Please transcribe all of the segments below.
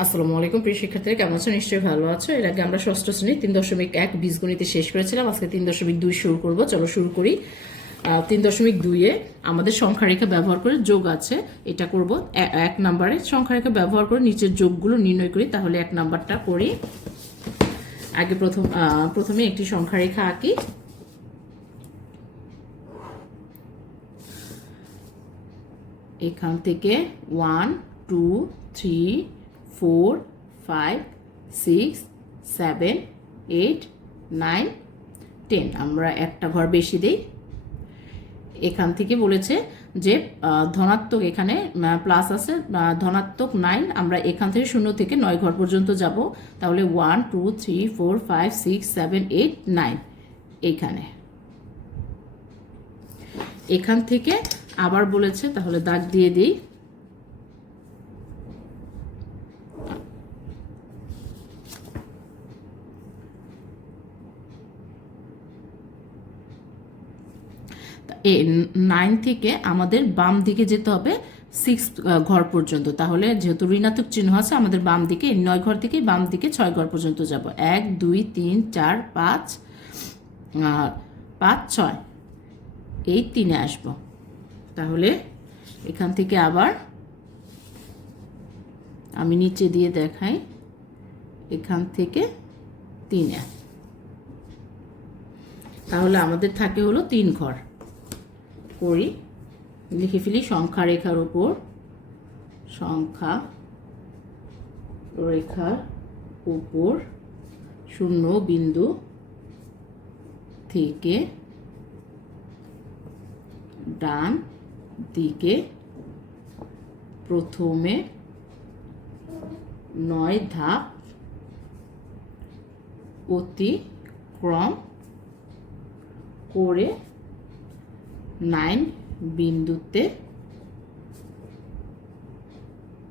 আসসালামু আলাইকুম প্রিয় শিক্ষার্থীরা, কেমন আছো? নিশ্চয়ই ভালো আছো। এর আগে আমরা ষষ্ঠ শ্রেণী 3.1 বীজগণিতে শেষ করেছিলাম। আজকে 3.2 শুরু করব। চলো শুরু করি। 3.2-এ আমাদের সংখ্যা রেখা ব্যবহার করে যোগ আছে, এটা করব। এক নম্বরে সংখ্যা রেখা ব্যবহার করে নিচের যোগগুলো নির্ণয় করি। তাহলে এক নাম্বারটা করি। আগে প্রথমে একটি সংখ্যা রেখা আঁকি। এখান থেকে 1 2 3 4 5 6 7 8 9 10 আমরা একটা ঘর বেশি দেই। এখান থেকে বলেছে যে ধনাত্মক, এখানে প্লাস আছে, ধনাত্মক 9, আমরা এখান থেকে 0 থেকে 9 ঘর পর্যন্ত যাব। তাহলে 1 2 3 4 5 6 7 8 9 এইখানে। এখান থেকে আবার বলেছে, তাহলে দাগ দিয়ে দিই। এ 9 থেকে আমাদের বাম দিকে যেতে হবে 6 ঘর পর্যন্ত। তাহলে যেহেতু ঋণাত্মক চিহ্ন আছে, আমাদের বাম দিকে 9 ঘর থেকে বাম দিকে 6 ঘর পর্যন্ত যাব। 1 2 3 4 5 5 6 এই 3-এ আসবো। তাহলে এখান থেকে আবার আমি নিচে দিয়ে দেখাই, এখান থেকে 3-এ। তাহলে আমাদের থাকে হলো 3 ঘর। করি, লিখে ফেলি সংখ্যা রেখার উপর, সংখ্যা রেখার উপর 0 বিন্দু থেকে ডান দিকে প্রথমে 9 ধাপ অতিক্রম করে 9 বিন্দুতে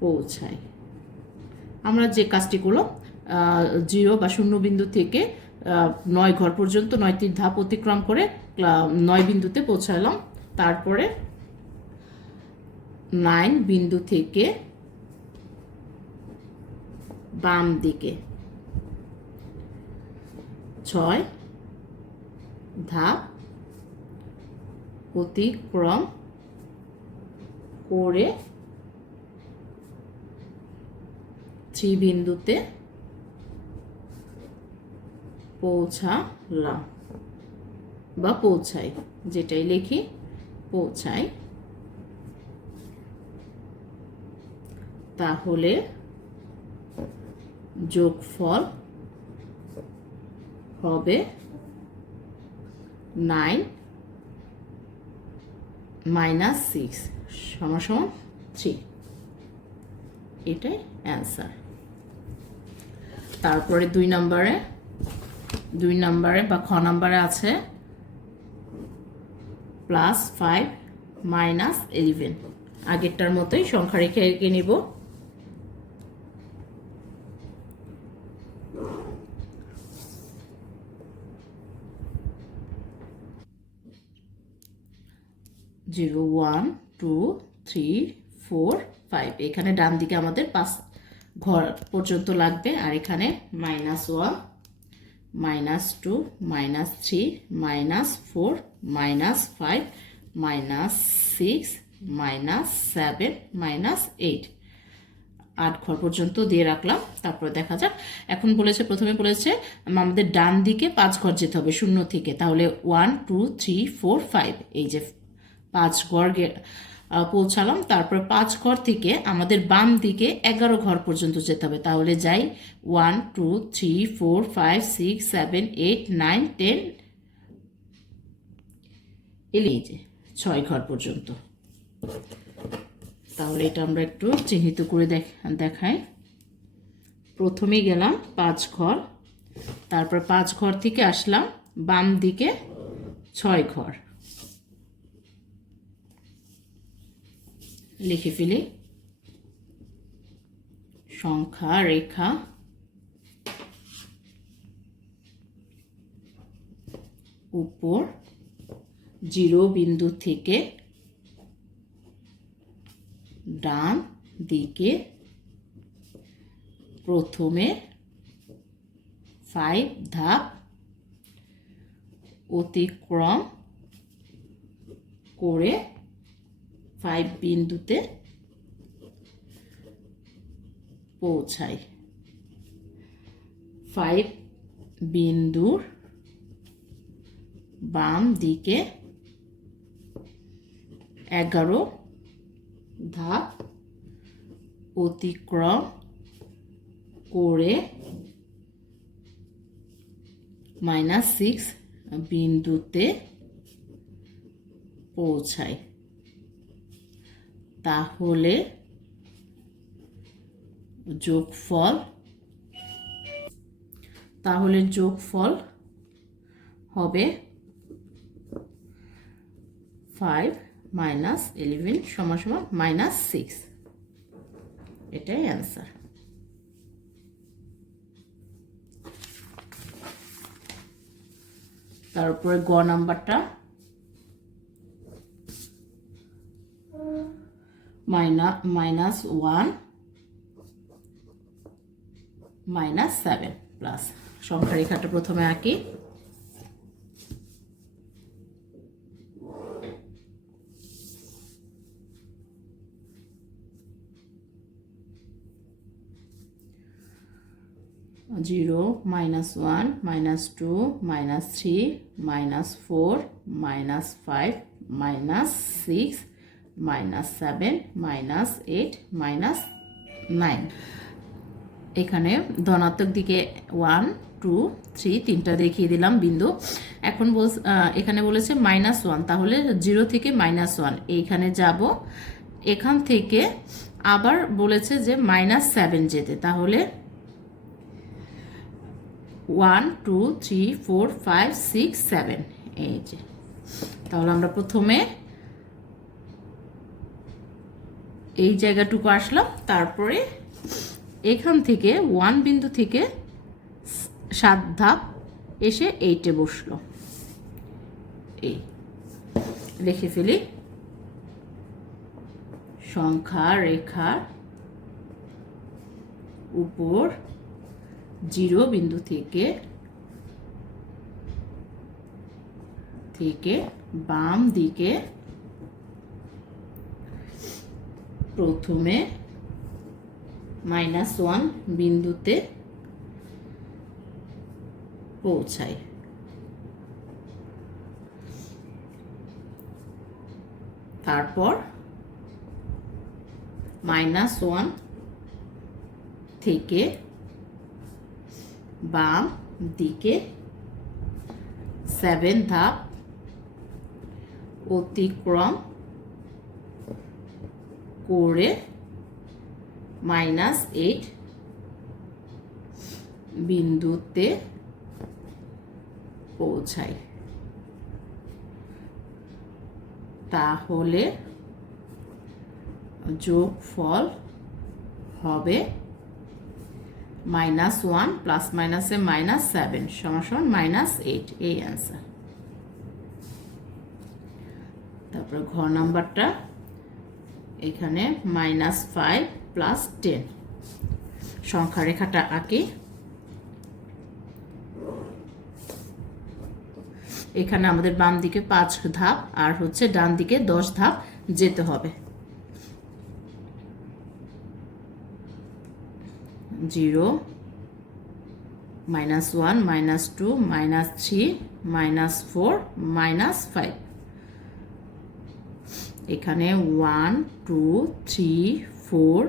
পৌঁছায়। আমরা যে কাজটি করলাম, 0 বা 0 বিন্দু থেকে 9 ঘর পর্যন্ত 9টি ধাপ অতিক্রম করে 9 বিন্দুতে পৌঁছালাম। তারপরে 9 বিন্দু থেকে বাম দিকে 6 ধাপ অতিক্রম করে 3 বিন্দুতে পৌঁছালাম বা পৌঁছাই, যেটাই লিখি পৌঁছাই। তাহলে যোগফল হবে 9 - 6 = 3। এটাই অ্যান্সার। তারপরে 2 নম্বরে বা খ নম্বরে আছে +5 - 11। আগেরটার মতোই সংখ্যা রেখে এঁকে নিব। জিরো 1 2 3 4 5, এখানে ডান দিকে আমাদের 5 ঘর পর্যন্ত লাগবে। আর এখানে -1 -2 -3 -4 -5 -6 -7 -8, 8 ঘর পর্যন্ত দিয়ে রাখলাম। তারপর দেখা যাক। এখন বলেছে, প্রথমে বলেছে আমাদের ডান দিকে 5 ঘর যেতে হবে 0 থেকে। তাহলে 1 2 3 4 5, এই যে 5 ঘর পৌঁছালাম। তারপর 5 ঘর থেকে আমাদের বাম দিকে 11 ঘর পর্যন্ত যেতে হবে। তাহলে যাই 1 2 3 4 5 6 7 8 9 10, এই যে 6 ঘর পর্যন্ত। তাহলে এটা আমরা একটু চিহ্নিত করে দেখাই। প্রথমে গেলাম 5 ঘর, তারপর 5 ঘর থেকে আসলাম বাম দিকে 6 ঘর। লিখে ফেলি সংখ্যা রেখা উপর 0 বিন্দু থেকে ডান দিকে প্রথমে 5 ধাপ অতিক্রম করে 5 বিন্দুতে পৌঁছাই। 5 বিন্দুর বাম দিকে 11 ধাপ অতিক্রম করে -6 বিন্দুতে পৌঁছাই। তাহলে যোগফল হবে 5 - 11 = -6। এটাই অ্যান্সার। তারপরে গ নাম্বারটা -1 -7 প্লাস সংখ্যা রেখাটা প্রথমে আঁকি। -0 -1 -2 -3 -4 -5 -6 -7 -8 -9। এখানে ধনাত্মক দিকে 1 2 3 তিনটা দেখিয়ে দিলাম বিন্দু। এখন এখানে বলেছে -1, তাহলে 0 থেকে -1 এইখানে যাব। এখান থেকে আবার বলেছে যে -7 যেতে, তাহলে 1 2 3 4 5 6 7 এই যে। তাহলে আমরা প্রথমে এই জায়গাটুকু আসলাম, তারপরে এখান থেকে 1 বিন্দু থেকে 7 ধাপ এসে 8-এ বসলো। এই লিখে ফেলি, সংখ্যা রেখার উপর 0 বিন্দু থেকে বাম দিকে প্রথমে -1 বিন্দুতে পৌঁছাই। তারপর -1 থেকে বাম দিকে 7 ধাপ অতিক্রম করে -8 বিন্দুতে পৌঁছাই। তাহলে যোগফল হবে -1 প্লাস মাইনাসে -7 = -8। এই অ্যান্সার। তারপর ঘ নাম্বারটা, এখানে -5 প্লাস 10 সংখ্যা রেখাটা আঁকি। এখানে আমাদের বাম দিকে 5 ধাপ আর হচ্ছে ডান দিকে 10 ধাপ যেতে হবে। 0 -1 -2 -3 -4 -5। এখানে 1 2 3 4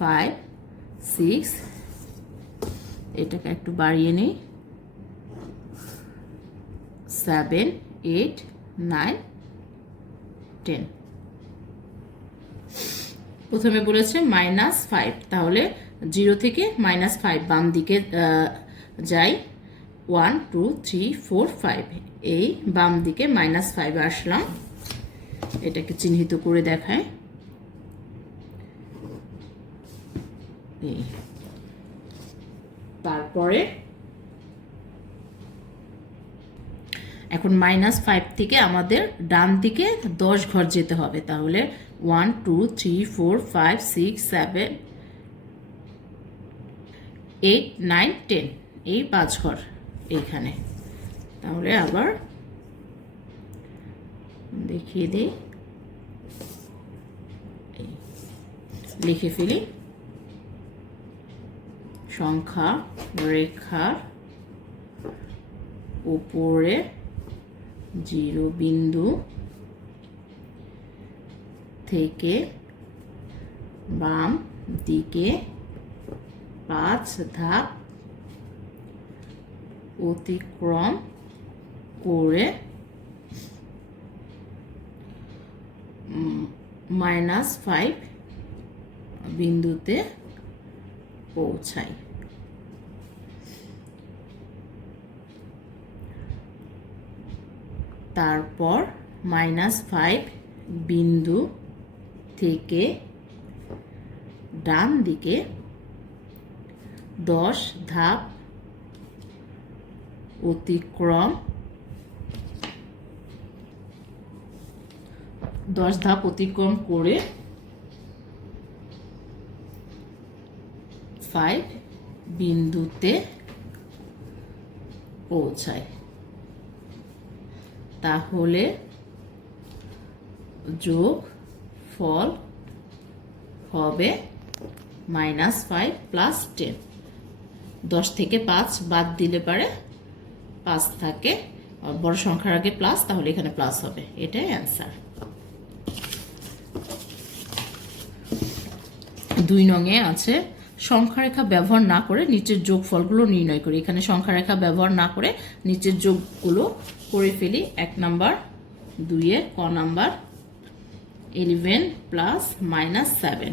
5 6, এটাকে একটু বাড়িয়ে নিই, 7 8 9 10। প্রথমে বলেছে -5, তাহলে 0 থেকে -5 বাম দিকে যাই। 1 2 3 4 5 এই বাম দিকে -5 আসলাম। এটাকে চিহ্নিত করে দেখায়। তারপরে এখন -5 থেকে আমাদের ডান দিকে 10 ঘর যেতে হবে। তাহলে 1 2 3 4 5 6 7 8 9 10 এই 5 ঘর এইখানে। তাহলে আবার দেখিয়ে দিই, লিখে ফেলি। সংখ্যা রেখার উপরে 0 বিন্দু থেকে বাম দিকে 5 ধাপ অতিক্রম করে -5 বিন্দুতে পৌঁছাই। তারপর -5 বিন্দু থেকে ডান দিকে 10 ধাপ অতিক্রম করে 5 বিন্দুতে পৌঁছায়। তাহলে যোগ ফল হবে -5 প্লাস 10। 10 থেকে 5 বাদ দিলে পারে 5 থাকে, বড় সংখ্যার আগে প্লাস, তাহলে এখানে প্লাস হবে। এটাই অ্যান্সার। 2 নংয়ে আছে সংখ্যারেখা ব্যবহার না করে নিচের যোগফলগুলো নির্ণয় করি। এখানে সংখ্যারেখা ব্যবহার না করে নিচের যোগগুলো করে ফেলি। 1 নাম্বার 2 এর ক নাম্বার 11 প্লাস -7।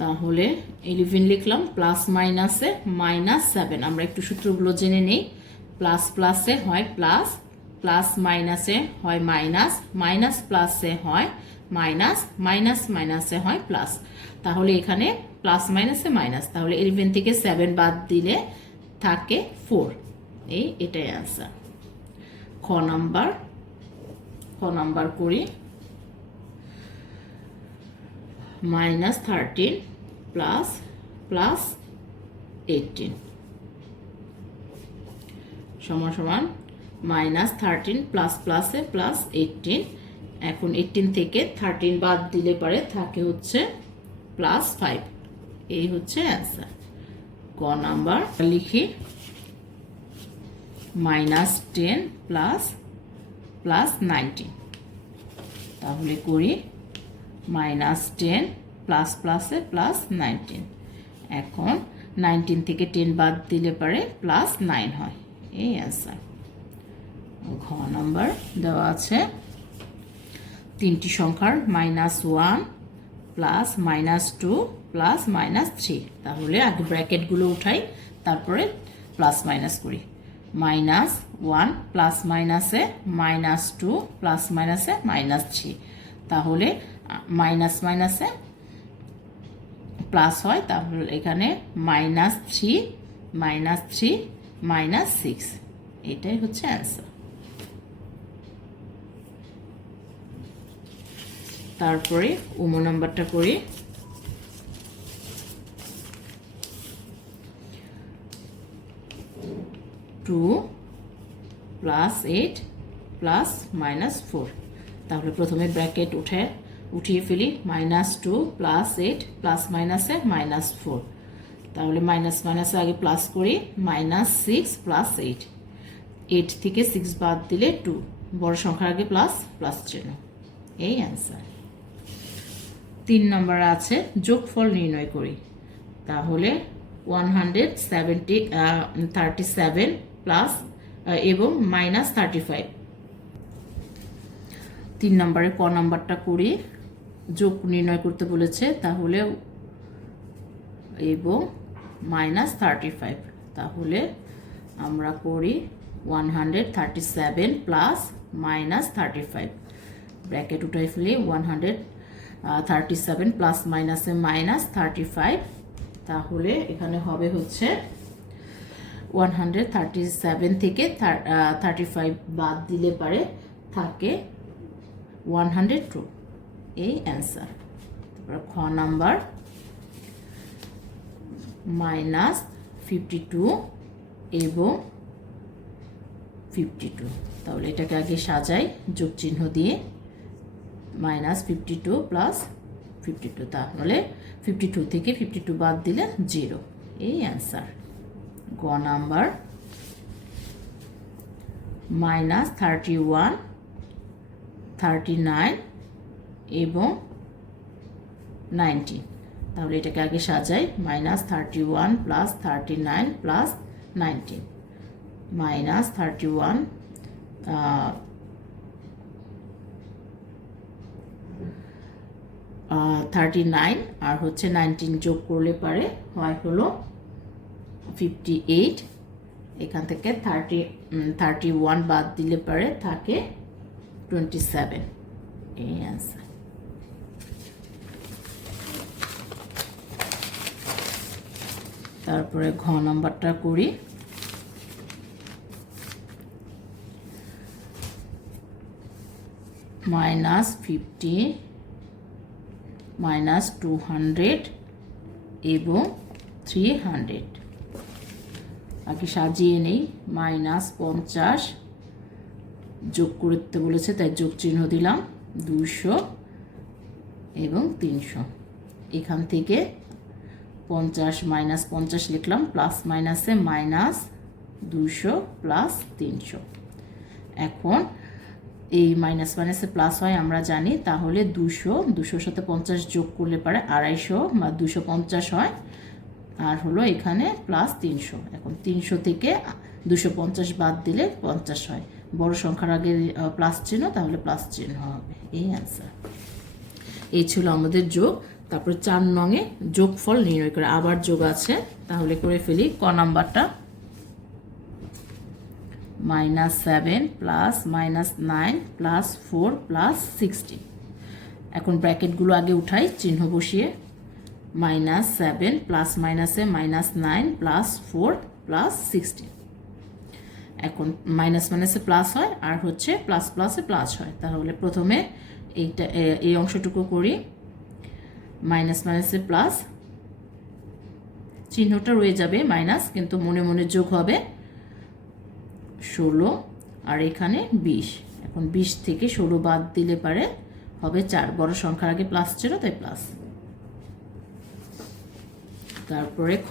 তাহলে 11 লিখলাম, প্লাস মাইনাসে -7। আমরা একটু সূত্রগুলো জেনে নেই। প্লাস প্লাসে হয় প্লাস, প্লাস মাইনাসে হয় মাইনাস, মাইনাস প্লাসে হয় মাইনাস, মাইনাস মাইনাসে হয় প্লাস। তাহলে এখানে প্লাস মাইনাসে মাইনাস, তাহলে 11 থেকে 7 বাদ দিলে থাকে 4। এটাই আনসার। খ নাম্বার করি। -13 প্লাস প্লাস 18 সমান সমান -13 প্লাস প্লাসে প্লাস 18। এখন 18 থেকে 13 বাদ দিলে পারে থাকে হচ্ছে +5। এই হচ্ছে অ্যান্সার। ক নাম্বার লিখি -10 প্লাস প্লাস 19। তাহলে করি -10 প্লাস প্লাসে প্লাস 19। এখন 19 থেকে 10 বাদ দিলে পারে +9 হয়। এই অ্যান্সার। ঘ নাম্বার দেওয়া আছে 3টি সংখ্যার -1 প্লাস -2 প্লাস -3। তাহলে আগে ব্র্যাকেটগুলো উঠাই, তারপরে প্লাস মাইনাস করি। -1 প্লাস মাইনাসে -2 প্লাস মাইনাসে -3। তাহলে মাইনাস মাইনাসে প্লাস হয়, তাহলে এখানে -3 -6। এটাই হচ্ছে অ্যান্সার। তারপরে উম নাম্বারটা করি। 2 প্লাস 8 প্লাস -4। তাহলে প্রথমে ব্র্যাকেট উঠিয়ে ফেলি। -2 প্লাস 8 প্লাস মাইনাসে -4। তাহলে মাইনাস মাইনাসে আগে প্লাস করি। -6 প্লাস 8। 8 থেকে 6 বাদ দিলে 2, বড় সংখ্যার আগে প্লাস, প্লাস চিহ্ন। এই অ্যান্সার। 3 নম্বরে আছে যোগফল নির্ণয় করি। তাহলে 137 প্লাস এবং -35। 3 নম্বরে ক নাম্বারটা করি। যোগ নির্ণয় করতে বলেছে, তাহলে এবং -35। তাহলে আমরা করি 137 প্লাস -35। ব্র্যাকেট উঠাই ফেলি। 137 প্লাস মাইনাসে -35। তাহলে এখানে হবে হচ্ছে 137 থেকে 35 বাদ দিলে পারে থাকে 102। এই অ্যান্সার। তারপর খ নাম্বার মাইনাস 52 এবং 52। তাহলে এটাকে আগে সাজাই যোগ চিহ্ন দিয়ে, মাইনাস 52 প্লাস 52, তাহলে 52 থেকে 52 বাদ দিলে 0, এই অ্যান্সার। গ নাম্বার মাইনাস 31, 39 এবং 19। তাহলে এটাকে আগে সাজাই, মাইনাস 31 প্লাস 39 প্লাস 19, মাইনাস 31 39 আর হচ্ছে 19 যোগ করলে পারে হয় হলো 58। এখান থেকে 31 বাদ দিলে পারে থাকে 27, এই অ্যান্সার। তারপরে ঘ নাম্বারটা করি। মাইনাস 50, মাইনাস 200 এবং 300। আগে সাজিয়ে নেই, মাইনাস 50 যোগ করতে বলেছে তাই যোগ চিহ্ন দিলাম, 200 এবং 300। এখান থেকে 50 মাইনাস 50 লিখলাম, প্লাস মাইনাসে মাইনাস 200 প্লাস 300। এখন এই মাইনাস মাইনাসে প্লাস হয় আমরা জানি, তাহলে 200 সাথে 50 যোগ করলে পারে 250 বা 250 হয়, আর হলো এখানে প্লাস 300। এখন 300 থেকে 250 বাদ দিলে 50 হয়, বড় সংখ্যার আগে প্লাস চিহ্ন, তাহলে প্লাস চিহ্ন হবে, এই অ্যান্সার। এই ছিল আমাদের যোগ। তারপরে 4 নংয়ে যোগফল নির্ণয় করে, আবার যোগ আছে, তাহলে করে ফেলি। ক নাম্বারটা -7 প্লাস -9 প্লাস 4 প্লাস 16। এখন ব্র্যাকেটগুলো আগে উঠাই চিহ্ন বসিয়ে, -7 প্লাস মাইনাসে -9 প্লাস 4 প্লাস 16। এখন মাইনাস মাইনাসে প্লাস হয় আর হচ্ছে প্লাস প্লাসে প্লাস হয়, তাহলে প্রথমে এই অংশটুকু করি। মাইনাস মাইনাসে প্লাস, চিহ্নটা রয়ে যাবে মাইনাস, কিন্তু মনে মনে যোগ হবে 16 আর এখানে 20। এখন 20 থেকে 16 বাদ দিলে পারে হবে 4, বড় সংখ্যার আগে প্লাস ছিল তাই প্লাস। তারপরে খ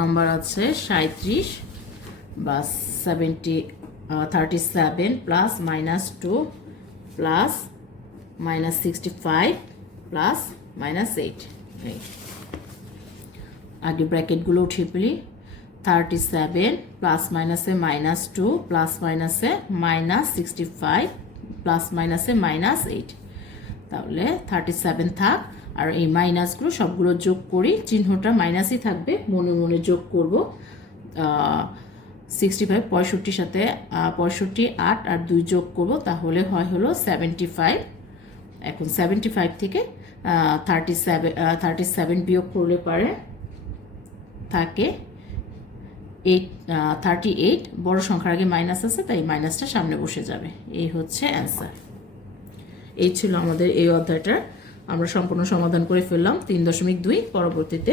নাম্বার আছে 37 বা 37 প্লাস -2 প্লাস -65 প্লাস -8। আগে ব্র্যাকেটগুলো উঠিয়ে ফেলি। 37 প্লাস মাইনাসে -2 প্লাস মাইনাসে -65 প্লাস মাইনাসে -8, তাহলে 37 থাক, আর এই মাইনাসগুলো সবগুলো যোগ করি, চিহ্নটা মাইনাসই থাকবে, মনে মনে যোগ করব। 65 65 সাথে 65 8 আর 2 যোগ করব, তাহলে হয় হলো 75। এখন 75 থেকে 37 বিয়োগ করলে পারে থাকে 38, বড় সংখ্যার আগে মাইনাস আছে তাই মাইনাসটা সামনে বসে যাবে, এই হচ্ছে অ্যান্সার। এই ছিল আমাদের এই অধ্যায়টার, আমরা সম্পূর্ণ সমাধান করে ফেললাম 3.2। পরবর্তীতে